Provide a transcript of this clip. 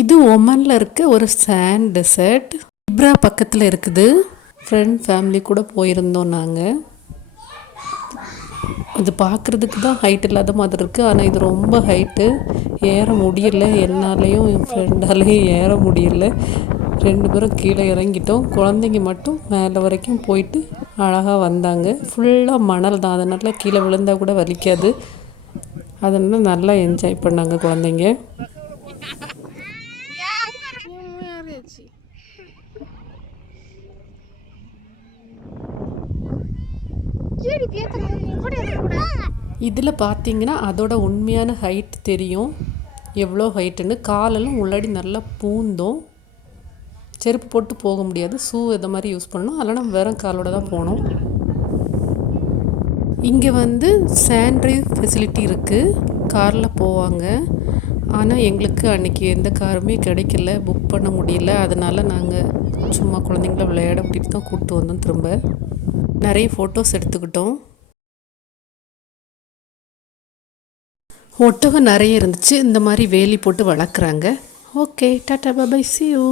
இது ஒமனில் இருக்க ஒரு சாண்ட் டெசர்ட். இப்ரா பக்கத்தில் இருக்குது. ஃப்ரெண்ட் ஃபேமிலி கூட போயிருந்தோம் நாங்கள். அது பார்க்குறதுக்கு தான் ஹைட் இல்லாத மாதிரி இருக்குது. ஆனால் இது ரொம்ப ஹைட்டு. ஏற முடியல. என்னாலேயும் என் ஃப்ரெண்டாலேயும் ஏற முடியல. 2 பேரும் கீழே இறங்கிட்டோம். குழந்தைங்க மட்டும் மேலே வரைக்கும் போயிட்டு அழகாக வந்தாங்க. ஃபுல்லாக மணல் தான், அதனால் கீழே விழுந்தால் கூட வலிக்காது. அதனால் நல்லா என்ஜாய் பண்ணாங்க குழந்தைங்க. இதில் பார்த்தீங்கன்னா அதோட உண்மையான ஹைட் தெரியும், எவ்வளோ ஹைட்டுன்னு. காலெல்லாம் உள்ளாடி நல்லா பூந்தோம். செருப்பு போட்டு போக முடியாது, ஷூ இதை மாதிரி யூஸ் பண்ணணும். அதனால் வெறும் காலோட தான் போனோம். இங்கே வந்து சாண்ட்ரி ஃபெசிலிட்டி இருக்குது, காரில் போவாங்க. ஆனால் எங்களுக்கு அன்றைக்கி எந்த காருமே கிடைக்கல, புக் பண்ண முடியல. அதனால் நாங்கள் சும்மா குழந்தைங்கள விளையாட விட்டுட்டு தான் கூப்பிட்டு வந்தோம். திரும்ப நிறைய ஃபோட்டோஸ் எடுத்துக்கிட்டோம். ஒட்டகம் நிறைய இருந்துச்சு. இந்த மாதிரி வேலி போட்டு வளர்க்குறாங்க. Okay, tata, bye, see you.